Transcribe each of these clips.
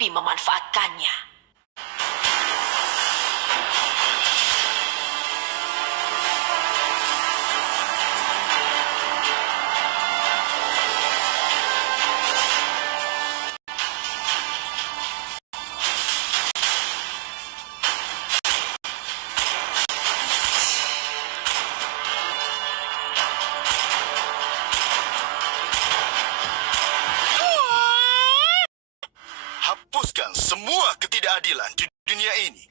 tapi memanfaatkannya. Hapuskan semua ketidakadilan di dunia ini.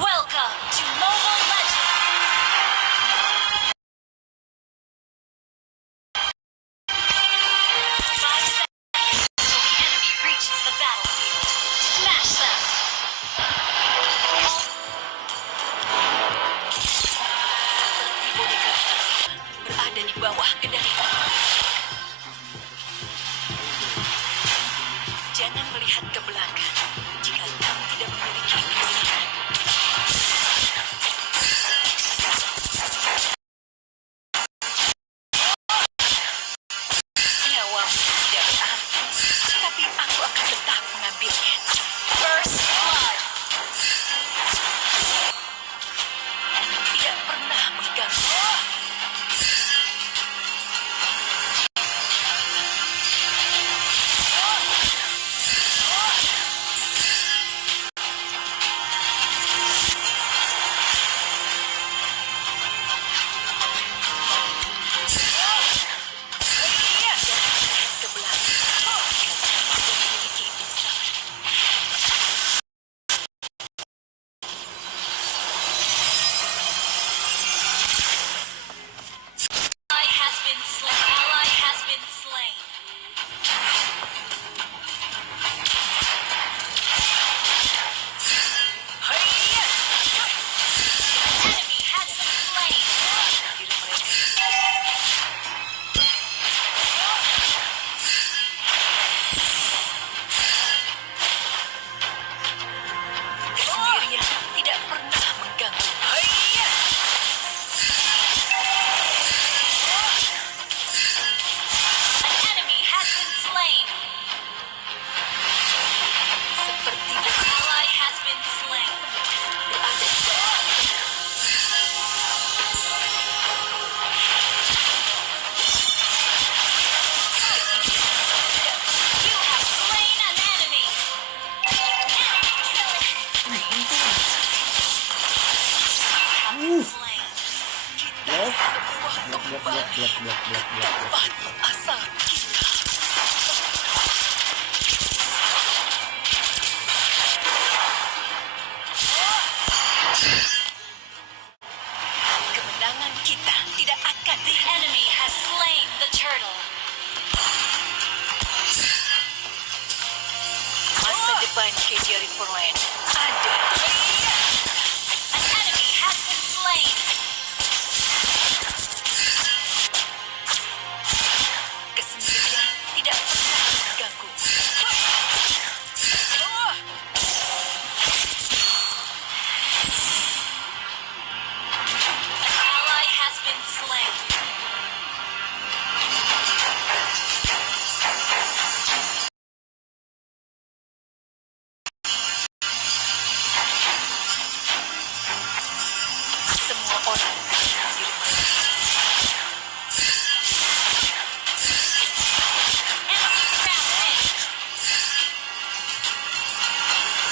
Welcome to Mobile Legends! 5 seconds until the enemy reaches the battlefield. Smash them! Seperti boneka berada di bawah kendaliku. Jangan melihat ke belakang jika kamu tidak memiliki pilihan. Nyawamu tidak berarti, tapi aku akan tetap mengambilnya. First blood. Tidak pernah mengganggu. Ke belakang jika kamu tidak memiliki insaf. Ally has been slain. Ally has been slain. Hiya! An enemy has been slain. Diri mereka kesendirian tidak pernah mengganggu. Hiya! An enemy has been slain. Seperti an ally has been slain. Berada di bawah. You have slain an enemy. Slain. Kita sebuah kembali tempat asal kita. Kemenangan kita tidak akan. The enemy has slain the turtle. Masa depan KJ Reformland ada. An enemy has been slain. orang menerima diri mereka.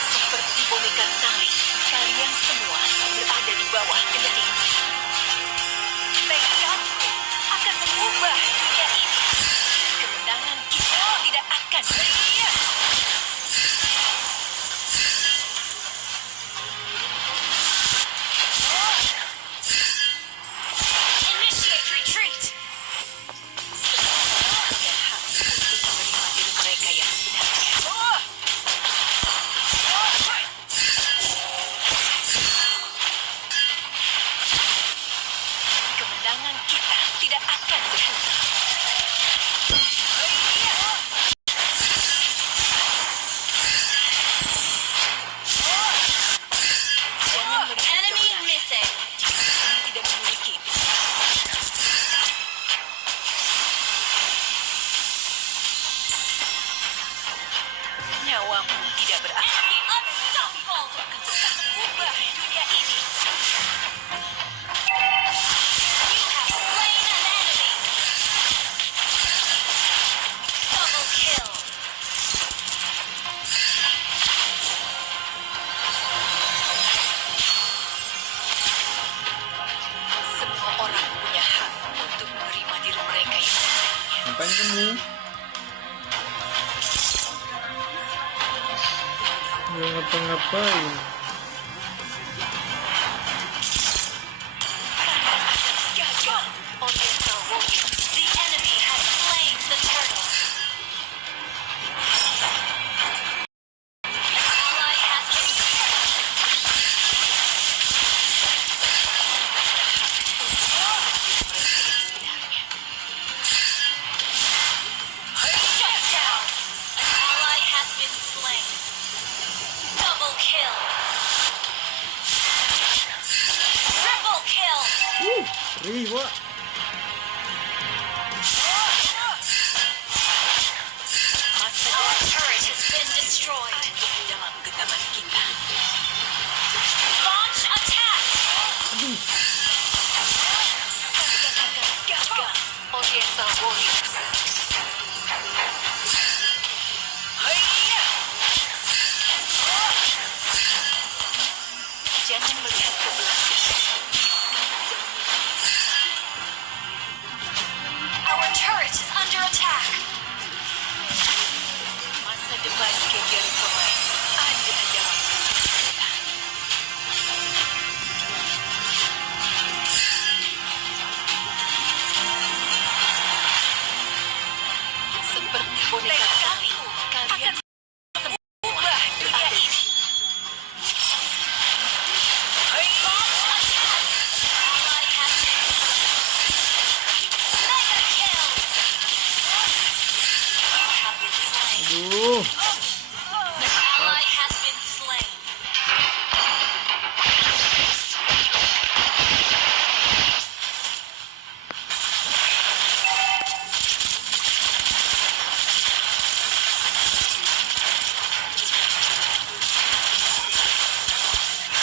Seperti boneka tali, kalian semua berada di bawah kendaliku. Tekadku akan mengubah dunia ini. Kemenangan kita tidak akan berakhir. Initiate retreat. Semua punya hak untuk menerima diri mereka yang sebenarnya. Kemenangan kita tidak akan berhenti. Jangan melihat ke belakang jika kamu tidak memiliki impian. Nyawamu tidak berarti. Aku akan tetap mengubah dunia ini. You have slain an enemy. Double kill. Semua orang punya hak untuk menerima diri mereka yang sebenarnya. Ngapain kamu? Nggak ngapa-ngapain. Gagal. Oriental Warriors. The enemy has slain the turtle. An ally has been shut down. An ally has been slain. Double kill. Triple kill. Riwa. Our turret has been destroyed. Dalam genggaman kita. Launch attack. Kalian akan gagal, Oriental Warriors. Jangan melihat ke belakang. Our turret is under attack. Masa depan KGRI Forline ada dalam kita. Seperti boneka tali, kalian akan mengubah dunia ini. Launch attack. Ally has been mega kill. You have been slain. Aduh. An ally has been slain.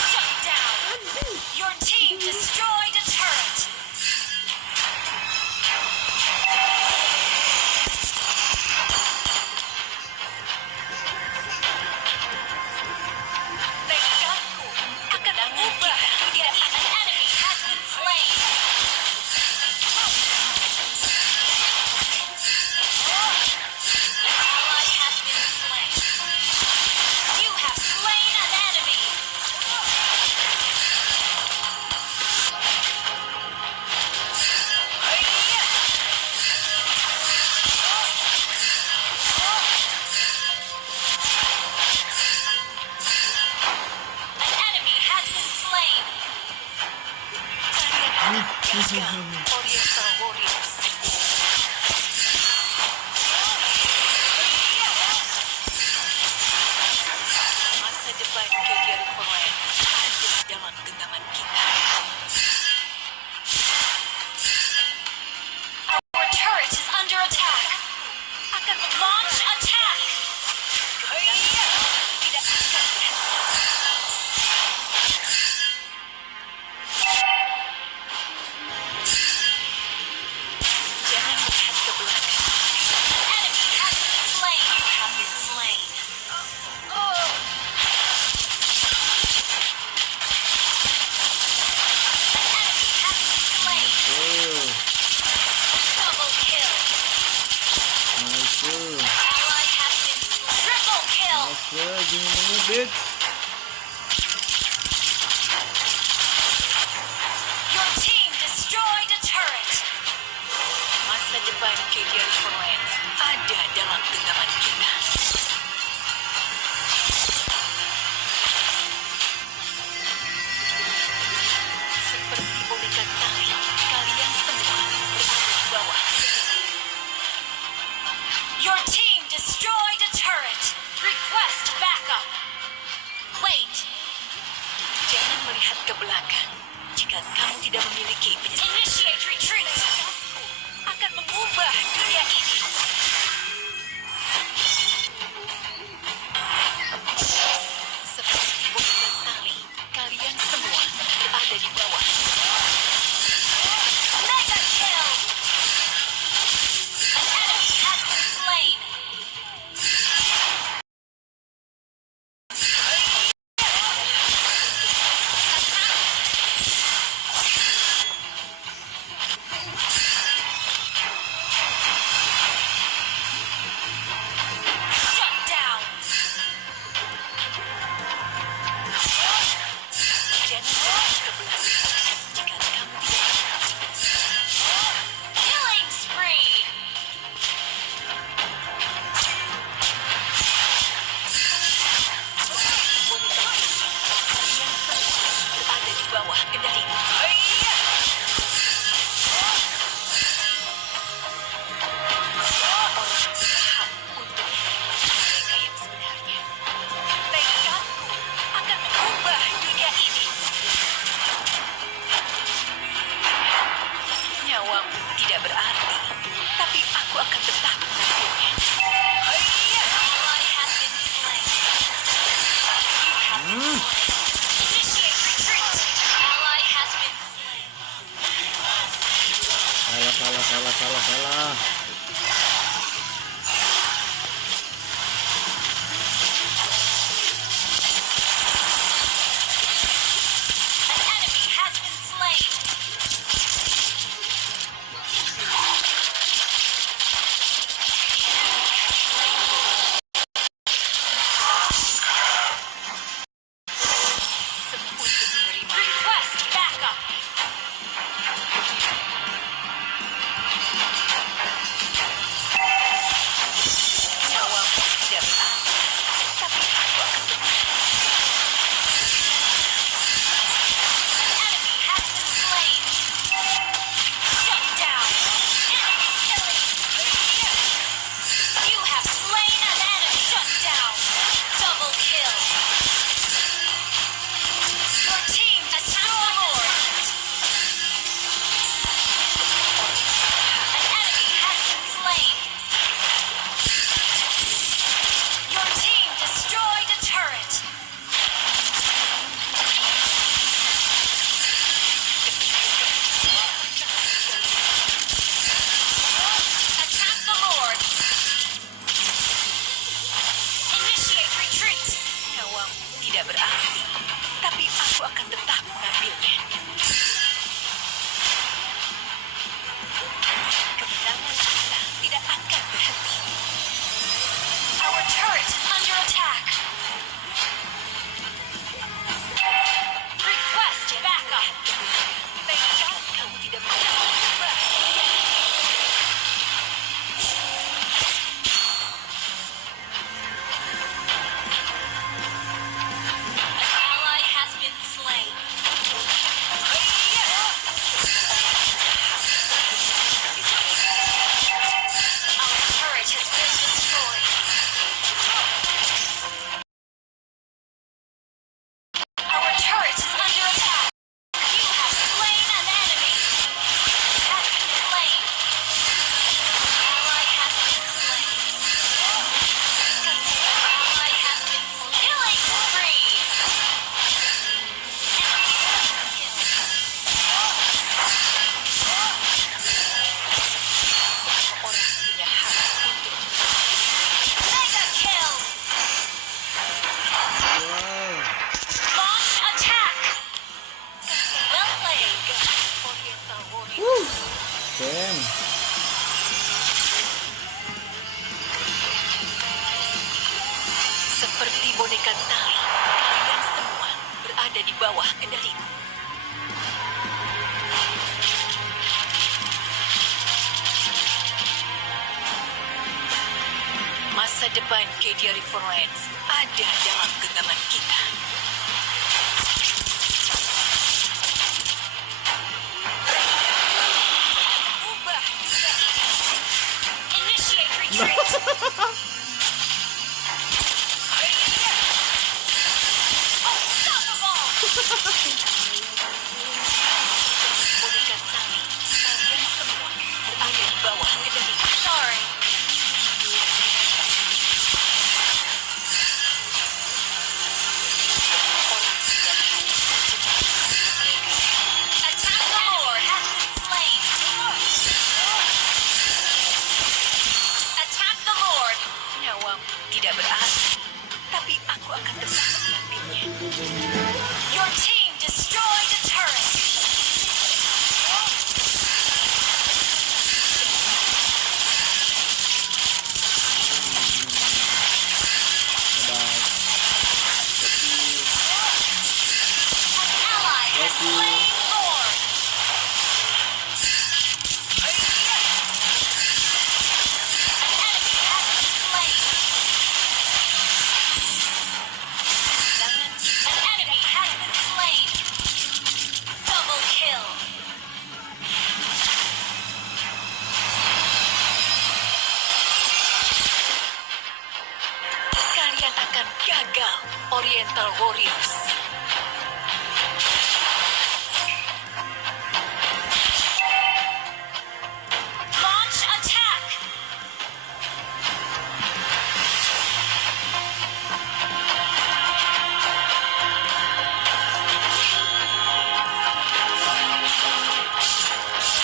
Shut down. Your team destroyed a turret. Tekadku akan mengubah dunia ini. An enemy has been slain. An ally has been slain. You have slain an enemy. An enemy has been slain. Oriental Warriors. Masa depan KGRI Forline ada dalam genggaman kita. Our turret is under attack. Akan launch attack. Kemenangan tidak akan berhenti. bitch. Your team destroyed a turret. Masa depan KDR Forlands ada dalam genggaman kita. Seperti bobikan tali, kalian semua berada di bawah. Your team destroyed a turret. Request backup. Wait. Jangan melihat ke belakang. Jika kamu tidak memiliki initiate retreat, akan mengubah dunia ini. Seperti bobikan tali, kalian semua berada di bawah. Mega kill. An enemy has been slain. Shut down. Jangan melihat ke belakang. Jika kamu tidak killing spree. Kalian semua berada di bawah kendaliku. Orang berhak untuk menerima mereka yang sebenarnya. Tekadku akan mengubah dunia ini. Nyawamu tidak berarti, tapi aku akan tetap mengambilnya. Ally has been slain. You have been slain. Initiate retreat. Ally has been slain. Salah. An enemy has been slain. Untuk menerima request backup. Nyawamu tidak berarti, tapi aku akan tetap. An enemy has been slain. Shut down. Enemy killing. You have slain an enemy. Shut down. Double kill. Your team destroyed the Lord. An enemy has been slain. Your team destroyed a turret. Attack the Lord. Initiate retreat. Nyawamu tidak berarti, tapi aku akan tetap mengambilnya. Kemenangan kita tidak akan berhenti. Our turret is under attack. Request backup. Tekad kamu tidak mengubah. An ally has been slain. depan KD Reformeds ada dalam genggaman kita. Ubah. Initiate retreat. Unstoppable. Boneka Sami, kalian semua berada di bawah kendali. Sorry. Attack the Lord has been slain. Attack the Lord. Nyawamu tidak berarti, tapi aku akan tetap mengambilnya. Your team destroyed a turret. An ally has slain Lord. An enemy has been slain. An enemy has been slain. Double kill. Kalian akan gagal, Oriental Warriors. Launch attack.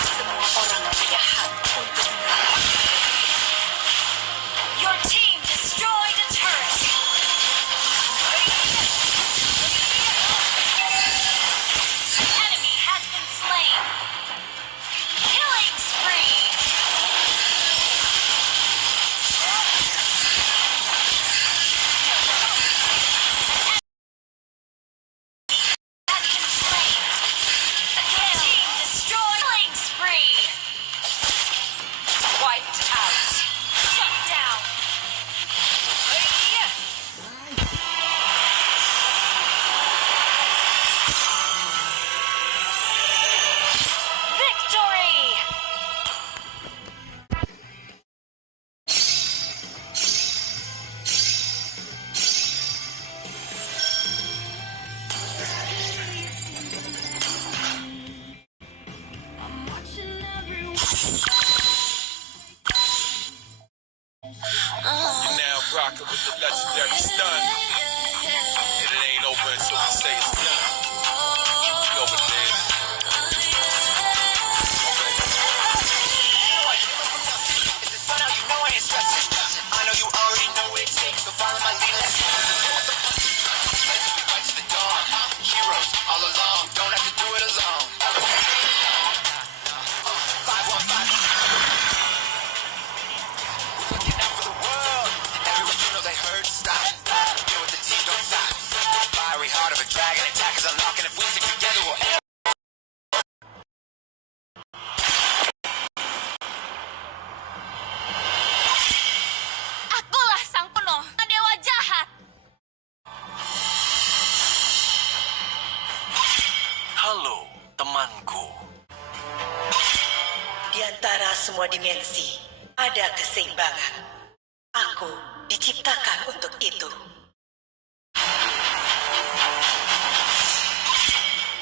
Semua orang punya hak untuk menang. Your team destroyed a turret. An enemy has been slain. Killing spree. Has been slain. Your team destroyed. Killing spree. Wiped out. Shut down. Victory! You're now rocking with the legendary stunt. And it ain't over until we say it's done. You know what it is. I know you already know what it takes, so follow my lead. Let's go. Fight to the dawn. Heroes all along, don't have to do it alone. 515. Looking out for the world. Everyone you know they heard stop. Deal with the team, don't stop. Fiery heart of a dragon, attack is unlocking. If we stick together, we'll end. Akulah sang kuno, dewa jahat. Halo, temanku. Di antara semua dimensi, ada keseimbangan. Aku diciptakan untuk itu.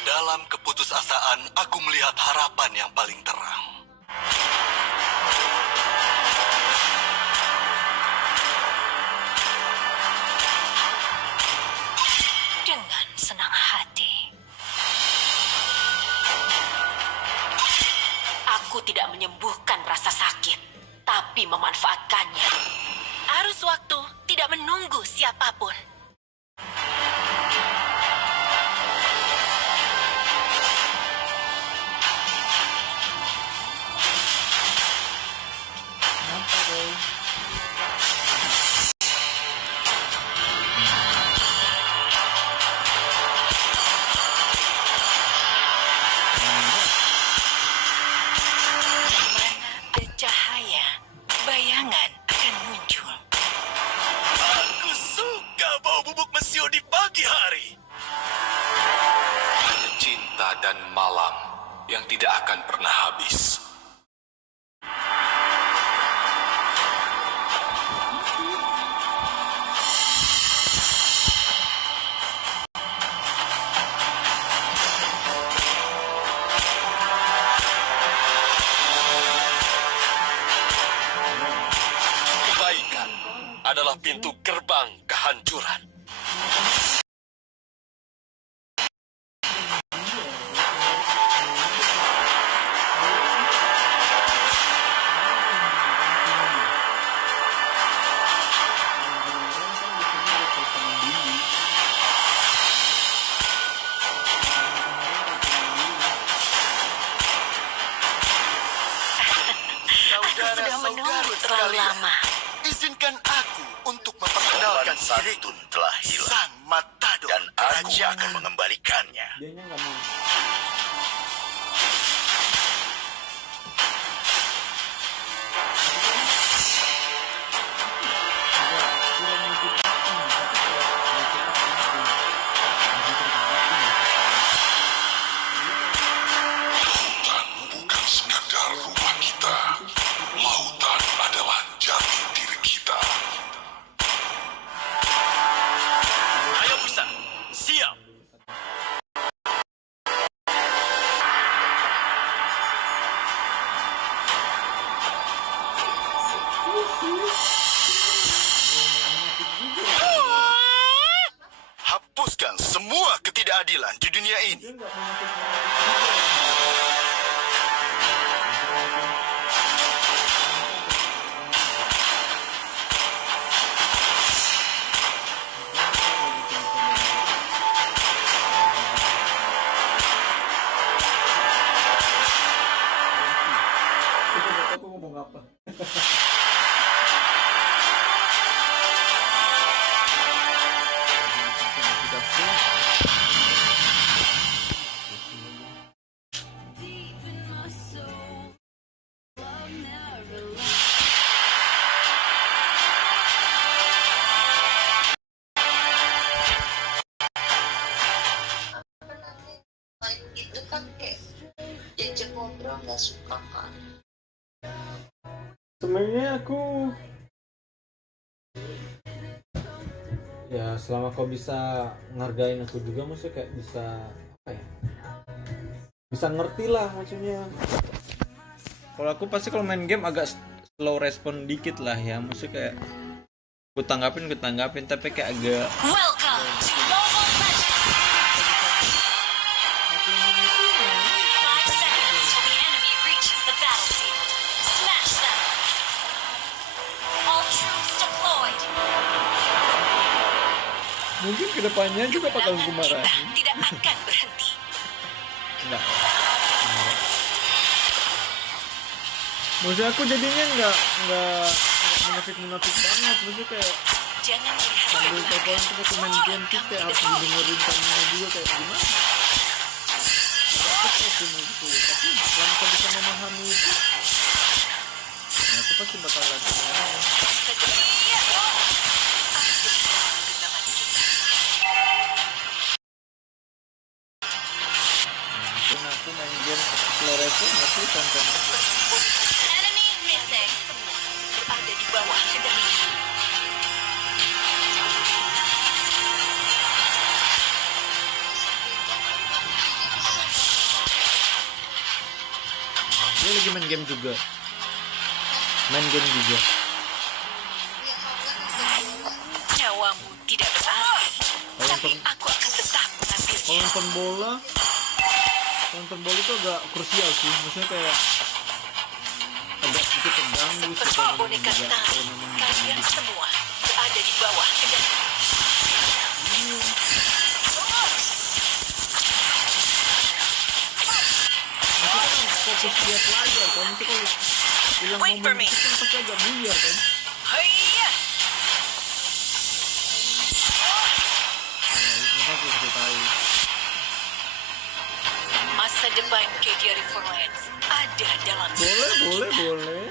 Dalam keputusasaan, aku melihat harapan yang paling terang. Dengan senang hati. Aku tidak menyembuhkan rasa sakit, tapi memanfaatkannya. Arus waktu tidak menunggu siapapun. Di mana ada cahaya, bayangan akan muncul. cinta dan malam yang tidak akan pernah habis. Kebaikan adalah pintu gerbang kehancuran. Sudah menunggu terlalu lama. Izinkan aku untuk memperkenalkan diriku. Telah hilang. Sang Matador dan aku akan mengembalikannya. Dianya nggak mau. Lautan bukan sekadar rumah kita. Lautan adalah jati diri kita. Ayo Musa, siap. Hapuskan semua ketidakadilan di dunia ini. Aku ngomong apa? Itu kan kayak diajak ngobrol nggak suka kan. Sebenarnya aku ya selama kau bisa ngargain aku juga, maksudnya kayak bisa apa ya, bisa ngerti lah maksudnya. Kalau aku pasti kalau main game agak slow respon dikit lah ya, maksudnya kayak ku tanggapin tapi kayak agak Welcome to Mobile Legends! 5 seconds till the enemy reaches the battlefield. Smash them! All troops deployed. mungkin kedepannya juga bakal Kemenangan gue marahin. kita tidak akan berhenti. Enggak. Maksudnya aku jadinya nggak munafik banget, maksudnya kayak Jangan melihat ke sambil belakang. telepon terus aku main game terus kayak harus dengerin temennya juga, kayak gimana? Agak kesel sih gitu, tapi selama kau bisa memahami itu, nah aku pasti bakal lanjut ngomong. Iya. Genggaman kita. Mungkin aku main game slow respon, aku tonton aja. Enemy missing. Berada di bawah kendaliku. Dia lagi main game juga. Nyawamu tidak berarti, Kalau tapi nonton- aku akan tetap Kalau mengambilnya. nonton bola itu agak krusial sih, maksudnya kayak agak sedikit terganggu sih Seperti kalau boneka juga tali, kalau memang kalian gitu. semua berada di bawah kendali. Maksudnya kan fokus lihat layar kan, maksudnya kalau bilang Wait for ngomong me. itu kan pasti agak buyar kan. Hiya! Maka aku kasih tahu. Masa depan KDR Reformance ada dalam Boleh.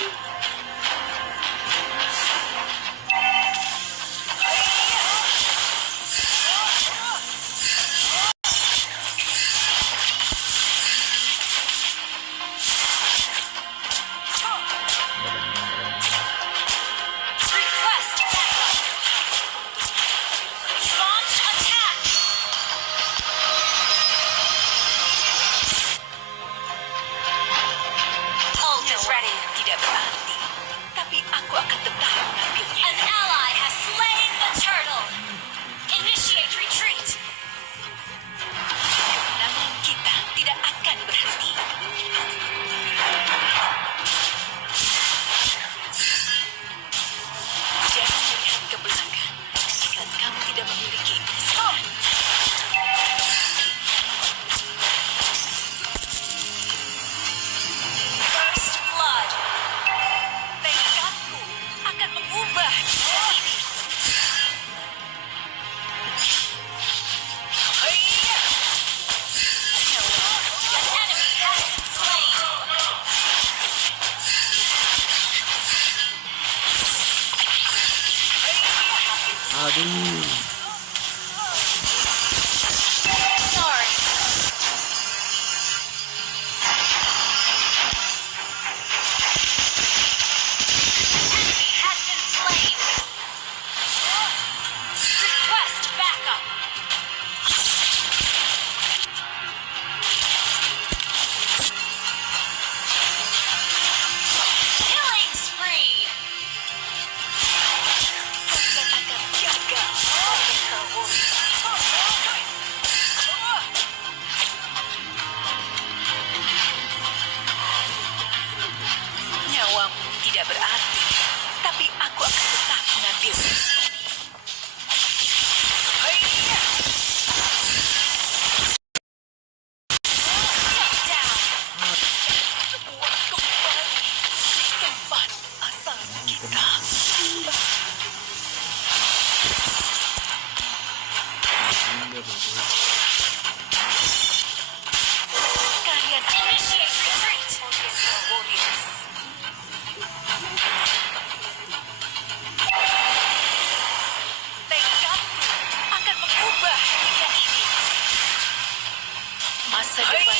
Masa depan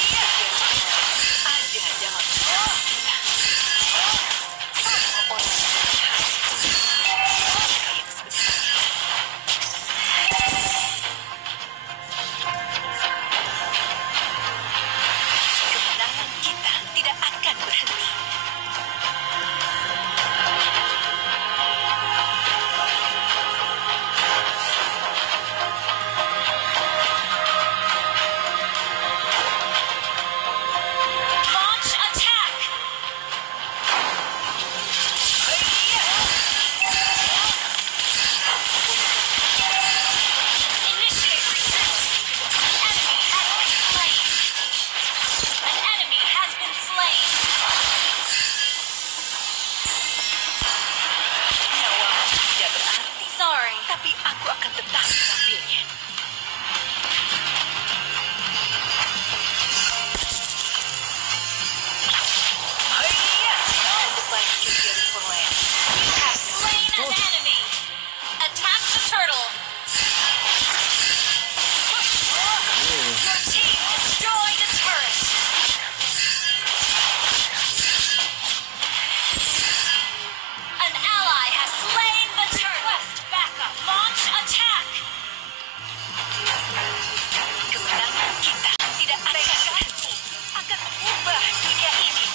ada dalam genggaman kita. Semua orang melihat mereka yang sebenarnya. Kemenangan kita tidak akan berhenti. Launch attack! Initiate retreat! An enemy has been slain! Nyawamu tidak berarti, Sorry. tapi aku akan tetap mengambilnya. Masa depan Calgary Forland. You have slain an enemy! Attack the turtle! Your team destroyed a turret! An ally has slain the turret! Request backup! Launch attack! Kemenangan kita tidak akan berhenti, akan mengubah dunia ini.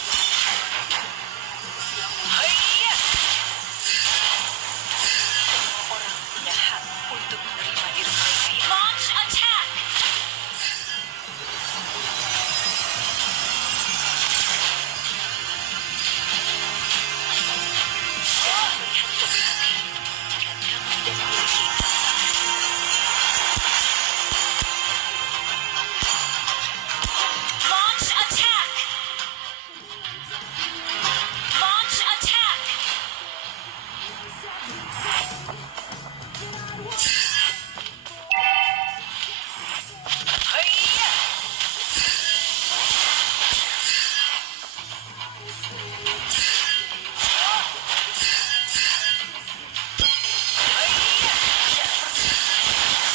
Semua orang punya hak untuk menerima diri mereka yang Launch attack! melihat ke belakang jika kamu tidak memiliki Launch attack! Launch attack!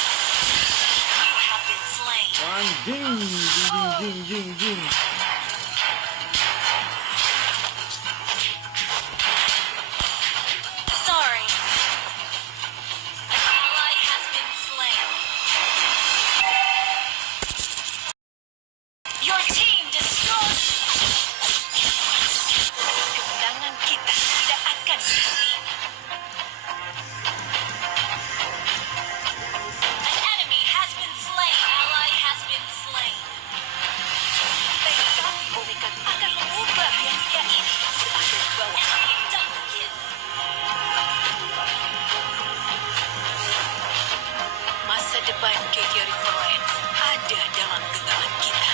You have been slain. Anjing, jing jing jing jing. Sorry. An ally has been slain. Your team destroyed. kemenangan kita tidak akan berhenti. An enemy has been slain. Ally has been slain. Tekad Omega akan mengubah dunia ini berada di bawah. Enemy double kill. Masa depan Calgary Forland ada dalam genggaman kita.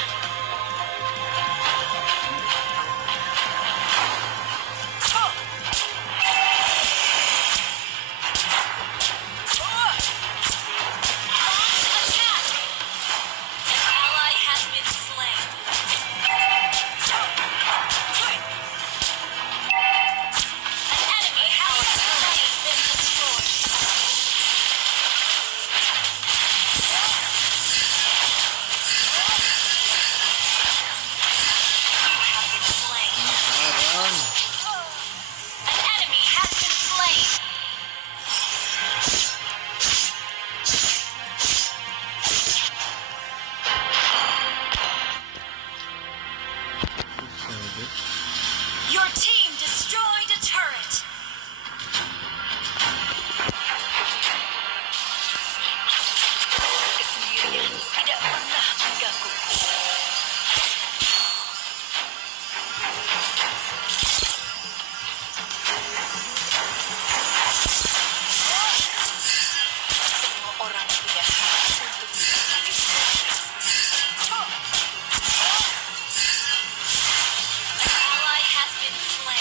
Launch attack. An ally has been slain. An enemy has been destroyed. You have been slain. Haram. An enemy has been slain. Susah deh. Your team destroyed a turret. Kesendirian tidak pernah mengganggu. Semua orang punya hak untuk menerima diri mereka. An ally has been slain.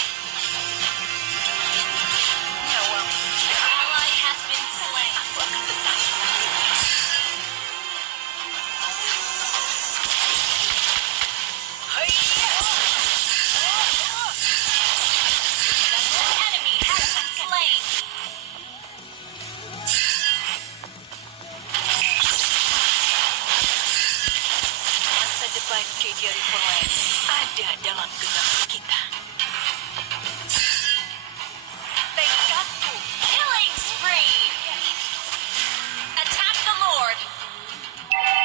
Arcadia Riverland ada dalam genggaman kita. Tekadku, Killing spree! Attack the Lord!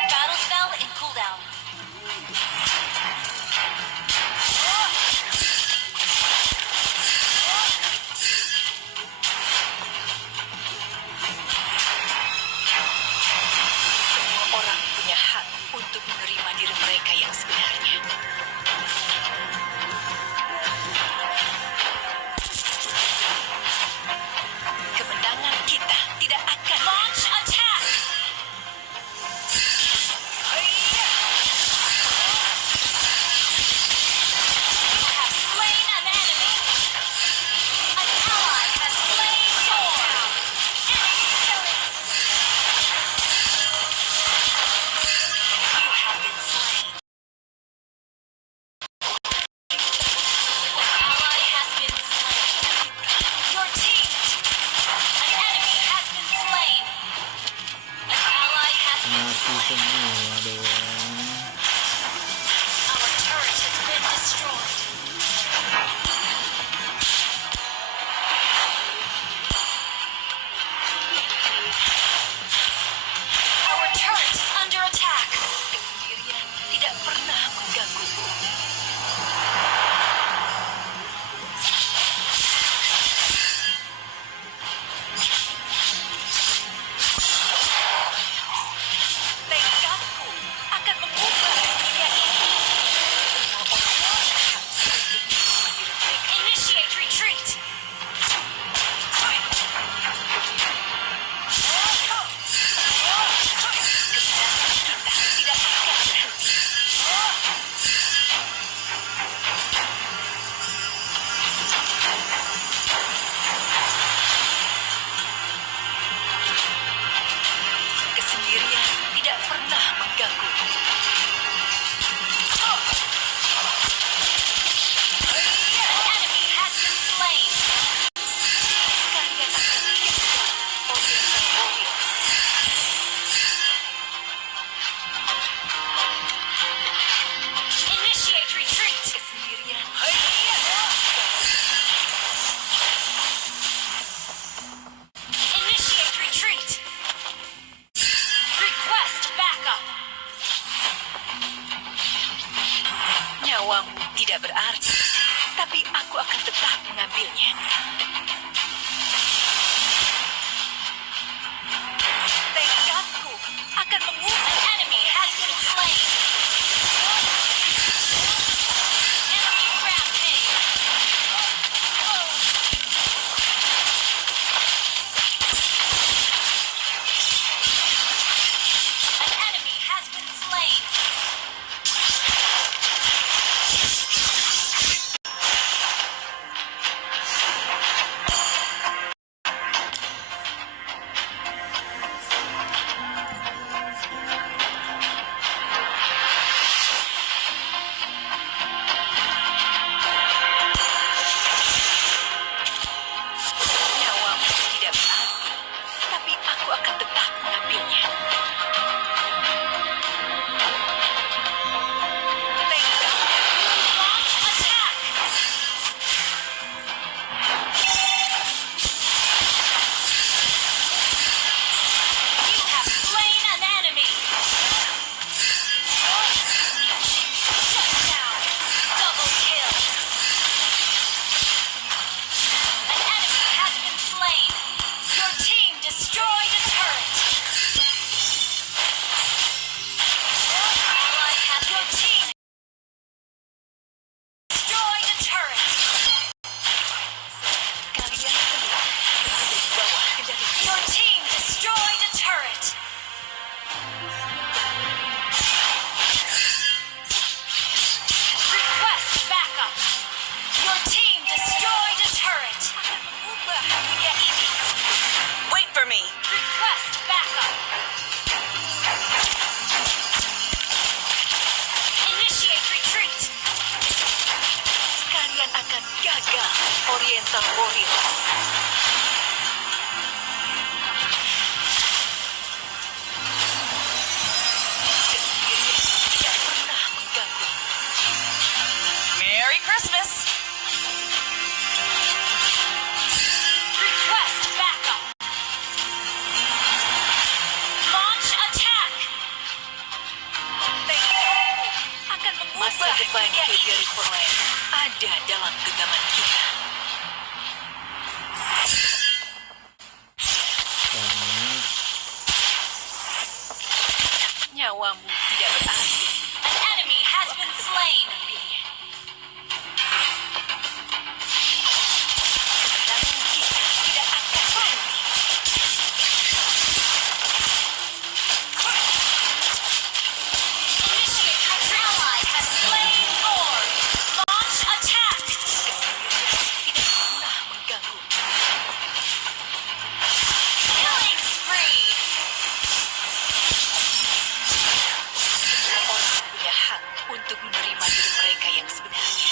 Battle spell in cooldown. semua orang punya hak untuk menerima diri mereka yang sebenarnya. Kemenangan kita tidak akan Launch attack! You have slain an enemy. An ally has slain your enemy killing. You have been slain. An ally has been slain. Your team. An enemy has been slain. An ally has been Mati slain. semua dong. Our turret has been destroyed. Our turret is under attack. Kesendirian tidak pernah menggangguku. Tekadku akan mengubah dunia ini. Semua orang berhak untuk menerima diri mereka. Initiate retreat. Kemenangan kita tidak akan berhenti. Kesendirian tidak pernah mengganggu. An enemy has been slain. Kalian akan gagal, Oriental Warriors. Initiate retreat. Kesendirian. Initiate retreat. Request backup. Nyawamu tidak berarti, tapi aku akan tetap mengambilnya. Tekadku akan mengubah. An enemy has been slain. Enemy rampage. An enemy has been slain. Nyawamu tidak berarti, tapi aku akan tetap mengambilnya. Tekadku Launch attack. You have slain an enemy. Shut down. Double kill. An enemy has been slain. Your team destroyed a turret. Ally has your team destroyed a turret. kalian semua berada di bawah kendali. Your team destroyed a turret. Request backup. Your team destroyed a turret. Akan mengubah dunia ini. Wait for me. Request backup. Initiate retreat. Kalian akan gagal, Oriental Warriors. Kesendirian tidak pernah mengganggu. Masa depan February Forward ada dalam genggaman kita. Nyawamu tidak berarti. An enemy has been slain. Kemenangan kita tidak akan berhenti. Initiate ally has slain Lord. Launch attack. Kesendirian tidak pernah mengganggu. Killing spree. Orang punya hak untuk menerima diri mereka yang sebenarnya.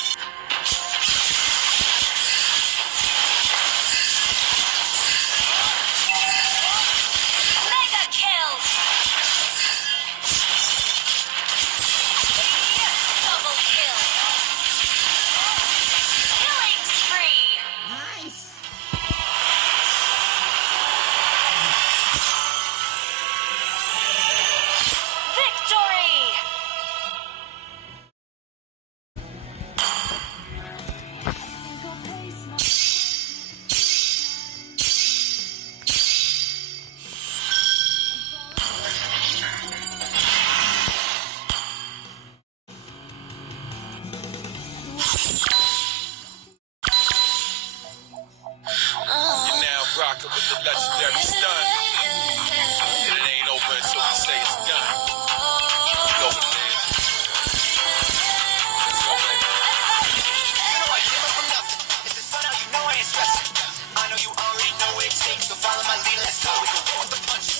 Mega kill. Double kill. Killing spree. Victory. You're now rocking with the legendary stun. And it ain't over until we say it's done. You know what it is. Let's go, baby. You know I came up from nothing. It's the sun out, you know I ain't stressing. I know you already know what it takes, so follow my lead, let's go. We go roll with the punches.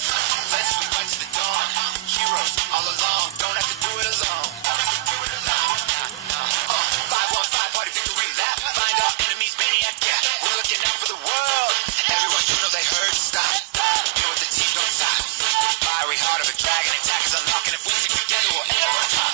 Let's we punch the dawn. Heroes all along, don't have to do it alone. 5-1-5 party victory lap. Find our enemies, maniac gap. We're looking out for the world. Everyone you know they heard stop. Deal with the team, don't stop. Fiery heart of a dragon, attack is unlocking. If we stick together, we'll end on top.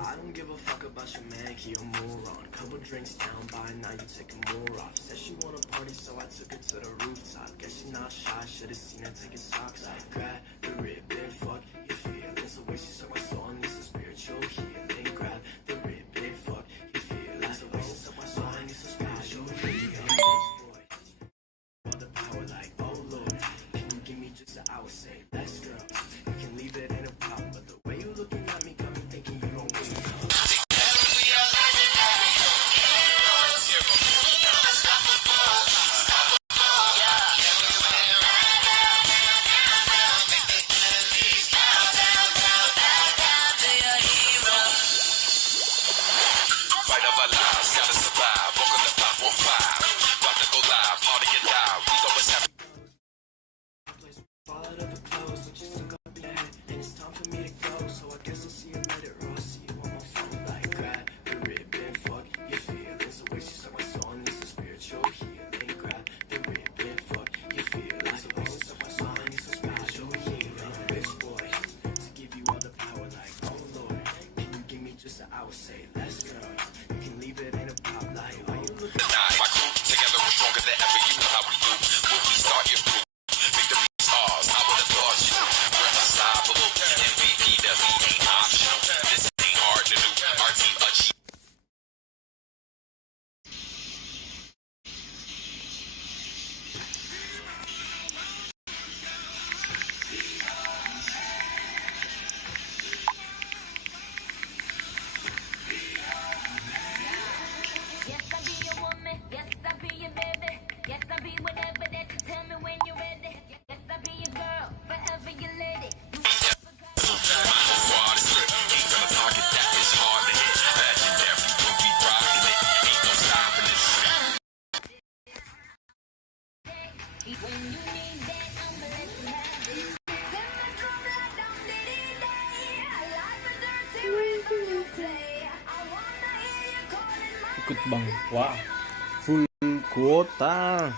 I don't give a fuck about your man, he a moron. Couple drinks down by now you taking more off. Said she wanna party, so I took her to the rooftop. Guess she not shy, should've seen her taking socks off. Grab the ribbon, fuck your feelings. The way she suck my soul needs some spiritual healing. Grab the ribbon, fuck your feelings. The way she suck my soul needs some spiritual healing. Boy, all the power like, oh Lord, can you give me just an hour? Say less, girl. You can leave it in a pop, but the way you looking at me got me thinking you don't win. Fight of our lives, gotta survive. Welcome to 545. About to go live, party or die. We always have. Fall out of her clothes, so just took up your head, and it's time for me to go. So I guess I'll see you later, or I'll see you on my phone. Like grab the ribbon, fuck your feelings. The way she suck my soul needs some spiritual healing. Grab the ribbon, fuck your feelings. The way she suck my soul needs some spiritual healing. Bitch boy, to give you all the power, like oh Lord, can you give me just an hour? Say let's go. You can leave it in a pop, like why you looking? My crew together we're stronger than ever. You know how we do. When we start your crew, victory is ours. I would have thought you. We're unstoppable. MVP, the beat ain't optional. This ain't hard to do. Our team achieve. Yes, I be your woman. Yes, I be your baby. Yes, I be whatever that you tell me when you're ready. Yes, I be your girl, forever your lady. Squad is lit. Ain't gonna target that. It's hard to hit. Legendary when we rockin' it. Ain't no stopping this. When you need that, I'ma let you have it. Send my drum like I'm Diddy Day. I like the dirty rhythm you play. I wanna hear you ikut bang. Wah, full kuota.